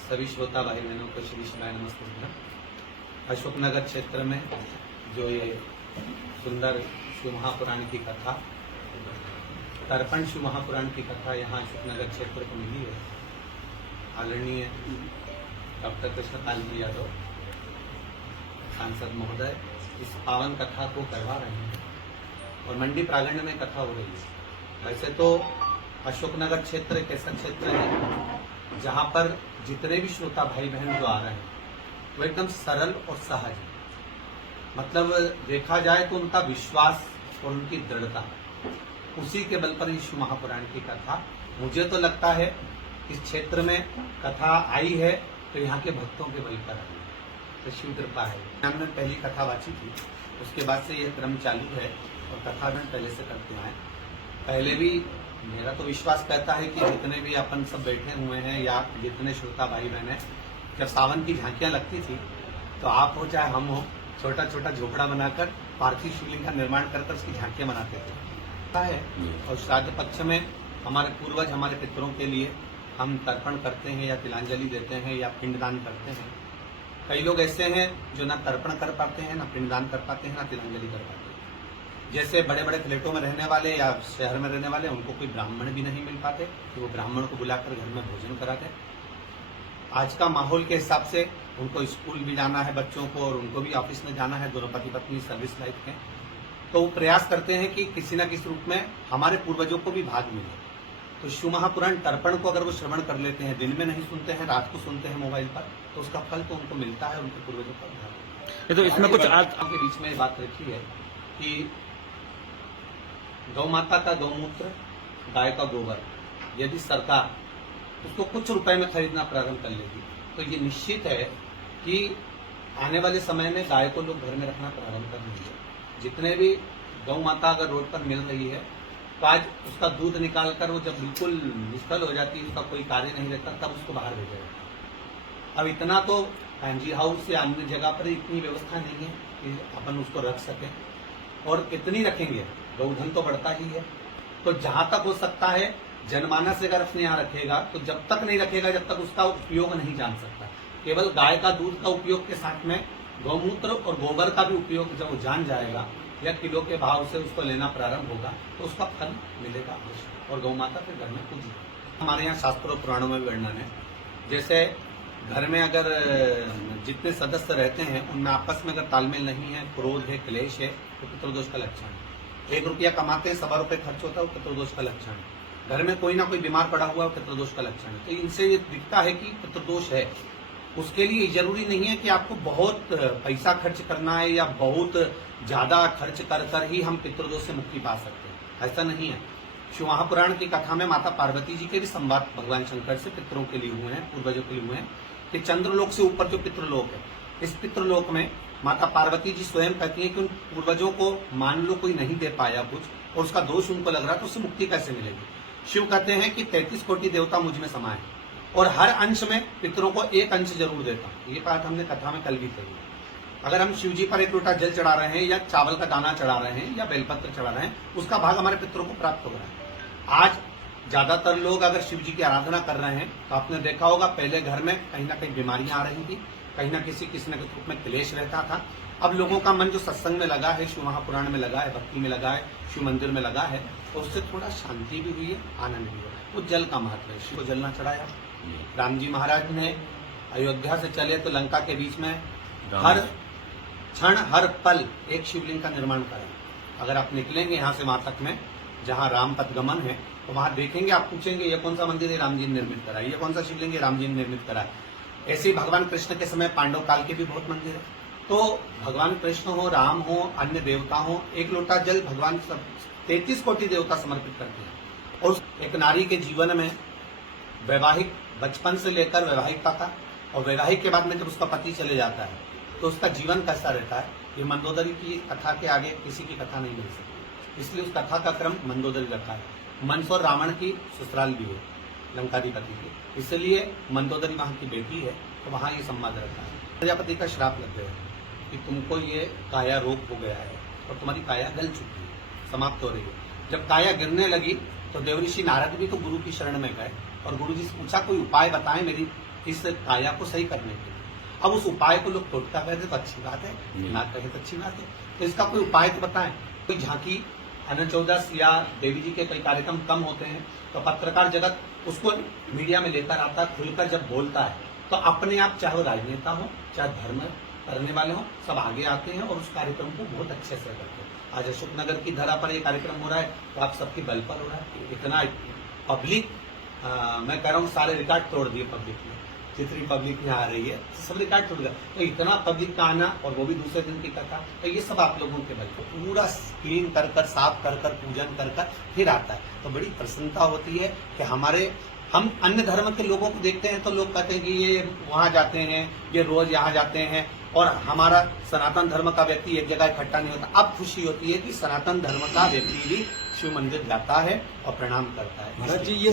सभी श्रोता भाई बहनों को श्री शिवाय नमस्ते। अशोकनगर क्षेत्र में जो ये सुंदर शिव महापुराण की कथा, तर्पण शिव महापुराण की कथा यहाँ अशोकनगर क्षेत्र को मिली है। आदरणीय डॉक्टर कृष्णपाल जी यादव सांसद महोदय इस पावन कथा को करवा रहे हैं और मंडी प्रांगण में कथा हो रही है। वैसे तो अशोकनगर क्षेत्र एक ऐसा क्षेत्र है जहाँ पर जितने भी श्रोता भाई बहन जो आ रहे हैं वो एकदम सरल और सहज है। मतलब देखा जाए तो उनका विश्वास और उनकी दृढ़ता, उसी के बल पर इस महापुराण की कथा, मुझे तो लगता है इस क्षेत्र में कथा आई है तो यहाँ के भक्तों के बल पर आई, तो शिव कृपा है। हमने पहली कथा वाची थी, उसके बाद से यह क्रम चालू है और कथा में पहले से करते आए। पहले भी मेरा तो विश्वास कहता है कि जितने भी अपन सब बैठे हुए हैं या जितने श्रोता भाई बहन हैं, जब सावन की झांकियां लगती थी तो आप हो चाहे हम हो, छोटा छोटा झोपड़ा बनाकर पार्थिव शिवलिंग का निर्माण कर उसकी झांकियां बनाते थे। और श्राद्ध पक्ष में हमारे पूर्वज हमारे पितरों के लिए हम तर्पण करते हैं या तिलांजलि देते हैं या पिंडदान करते हैं। कई लोग ऐसे हैं जो ना तर्पण कर पाते हैं, ना पिंडदान कर पाते हैं, ना तिलांजलि कर पाते हैं। जैसे बड़े बड़े फ्लैटों में रहने वाले या शहर में रहने वाले, उनको कोई ब्राह्मण भी नहीं मिल पाते कि वो ब्राह्मण को बुलाकर घर में भोजन कराते। आज का माहौल के हिसाब से उनको स्कूल भी जाना है बच्चों को और उनको भी ऑफिस में जाना है, दोनों पति पत्नी सर्विस लाइफ के, तो वो प्रयास करते हैं कि किसी न किसी रूप में हमारे पूर्वजों को भी भाग मिले। तो शिव महापुराण तर्पण को अगर वो श्रवण कर लेते हैं, दिन में नहीं सुनते हैं, रात को सुनते हैं मोबाइल पर, तो उसका फल तो उनको मिलता है, उनके पूर्वजों का भाग। तो इसमें कुछ आज के बीच में बात रखी है कि गौ माता का गौमूत्र, गाय का गोबर, यदि सरकार उसको कुछ रुपए में खरीदना प्रारंभ कर लेगी तो ये निश्चित है कि आने वाले समय में गाय को लोग घर में रखना प्रारंभ कर देंगे। जितने भी गौ माता अगर रोड पर मिल रही है तो आज उसका दूध निकालकर वो जब बिल्कुल निष्फल हो जाती है, उसका कोई कार्य नहीं रहता, तब उसको बाहर भेजा जाता। अब इतना तो फैंसी हाउस या अन्य जगह पर इतनी व्यवस्था नहीं है कि अपन उसको रख सकें, और कितनी रखेंगे, गौधन तो बढ़ता ही है। तो जहां तक हो सकता है जनमानस अगर अपने यहाँ रखेगा तो जब तक नहीं रखेगा जब तक उसका उपयोग नहीं जान सकता। केवल गाय का दूध का उपयोग के साथ में गौमूत्र और गोबर का भी उपयोग जब वो जान जाएगा या किलो के भाव से उसको लेना प्रारंभ होगा तो उसका फल मिलेगा अवश्य, और गौ माता फिर घर में पूजी। हमारे यहाँ शास्त्रों पुराणों में भी वर्णन है, जैसे घर में अगर जितने सदस्य रहते हैं उनमें आपस में अगर तालमेल नहीं है, क्रोध है, क्लेश है, तो पितृदोष का लक्षण है। 1 रुपया कमाते हैं, 1.25 रुपये खर्च होता है, वो पितृदोष का लक्षण है। घर में कोई ना कोई बीमार पड़ा हुआ है, पितृदोष का लक्षण है। तो इनसे ये दिखता है कि पितृदोष है। उसके लिए जरूरी नहीं है कि आपको बहुत पैसा खर्च करना है या बहुत ज्यादा खर्च कर कर ही हम पितृदोष से मुक्ति पा सकते हैं, ऐसा नहीं है। शिव महापुराण की कथा में माता पार्वती जी के भी संवाद भगवान शंकर से पितरों के लिए हुए हैं, पूर्वजों के लिए हुए हैं कि चंद्रलोक से ऊपर जो पितृलोक है, इस पितृलोक में माता पार्वती जी स्वयं कहती हैं कि उन पूर्वजों को मान लो कोई नहीं दे पाया कुछ और उसका दोष उनको लग रहा तो उससे मुक्ति कैसे मिलेगी। शिव कहते हैं कि 33 कोटि देवता मुझ में समाये और हर अंश में पितरों को एक अंश जरूर देता हूं। ये बात हमने कथा में कल भी कही। अगर हम शिव जी पर 1 लोटा जल चढ़ा रहे हैं या चावल का दाना चढ़ा रहे हैं या बेलपत्र चढ़ा रहे हैं, उसका भाग हमारे पितरों को प्राप्त हो रहा है। आज ज्यादातर लोग अगर शिव जी की आराधना कर रहे हैं तो आपने देखा होगा पहले घर में कहीं ना कहीं बीमारियां आ रही थी, कहीं ना किसी न किसी रूप में क्लेश रहता था। अब लोगों का मन जो सत्संग में लगा है, शिव महापुराण में लगा है, भक्ति में लगा है, शिव मंदिर में लगा है, तो उससे थोड़ा शांति भी हुई है, आनंद भी हुआ। वो जल का महत्व है। शिव को जल ना चढ़ाया। राम जी महाराज ने अयोध्या से चले तो लंका के बीच में हर क्षण हर पल एक शिवलिंग का निर्माण करा। अगर आप निकलेंगे यहाँ से वहां तक में जहाँ राम पथगमन है तो वहां देखेंगे, आप पूछेंगे ये कौन सा मंदिर है, राम जी ने निर्मित करा है, ये कौन सा शिवलिंग है, राम जी ने निर्मित करा है। ऐसे ही भगवान कृष्ण के समय पांडव काल के भी बहुत मंदिर है। तो भगवान कृष्ण हो, राम हो, अन्य देवता हो, 1 लोटा जल भगवान 33 कोटि देवता समर्पित करते हैं। और एक नारी के जीवन में वैवाहिक बचपन से लेकर वैवाहिकता का और वैवाहिक के बाद में जब उसका पति चले जाता है तो उसका जीवन कैसा रहता है, ये मंदोदरी की कथा के आगे किसी की कथा नहीं मिल सकती। इसलिए उस कथा का क्रम मंदोदरी रखा है। मंस और रावण की ससुराल भी है लंकाधिपति की, इसलिए मंदोदरी वहां की बेटी है, तो वहां ये संवाद रखा है। प्रजापति का श्राप लग गया कि तुमको ये काया रोग हो गया है और तुम्हारी काया गल चुकी है, समाप्त हो रही है। जब काया गिरने लगी तो देवऋषि नारद भी तो गुरु की शरण में गए और गुरुजी से पूछा कोई उपाय बताएं मेरी इस काया को सही करने के लिए। अब उस उपाय को लोग टोटका कहते तो अच्छी बात है, ना कहे तो अच्छी बात है। तो इसका कोई उपाय तो बताएं। कोई झांकी अनंत चौदस या देवी जी के कई कार्यक्रम कम होते हैं तो पत्रकार जगत उसको मीडिया में लेकर आता है, खुलकर जब बोलता है तो अपने आप, चाहे वो राजनेता हो चाहे धर्म करने वाले हो, सब आगे आते हैं और उस कार्यक्रम को बहुत अच्छे से करते हैं। आज अशोकनगर की धरा पर ये कार्यक्रम हो रहा है तो आप सबके बल पर हो रहा है। इतना पब्लिक, मैं कह रहा हूँ सारे रिकॉर्ड तोड़ दिए पब्लिक ने, जितनी पब्लिक यहाँ आ रही है सब रिकॉर्ड तोड़ दिया। तो इतना पब्लिक का आना और वो भी दूसरे दिन की कथा, तो ये सब आप लोगों के बल पर पूरा क्लीन कर कर, साफ कर कर, पूजन कर कर फिर आता है। तो बड़ी प्रसन्नता होती है कि हम अन्य धर्म के लोगों को देखते हैं तो लोग कहते हैं कि ये वहाँ जाते हैं, ये रोज यहाँ जाते हैं, और हमारा सनातन धर्म का व्यक्ति एक जगह इकट्ठा नहीं होता। अब खुशी होती है कि सनातन धर्म का व्यक्ति भी शिव मंदिर जाता है और प्रणाम करता है। महाराज जी, ये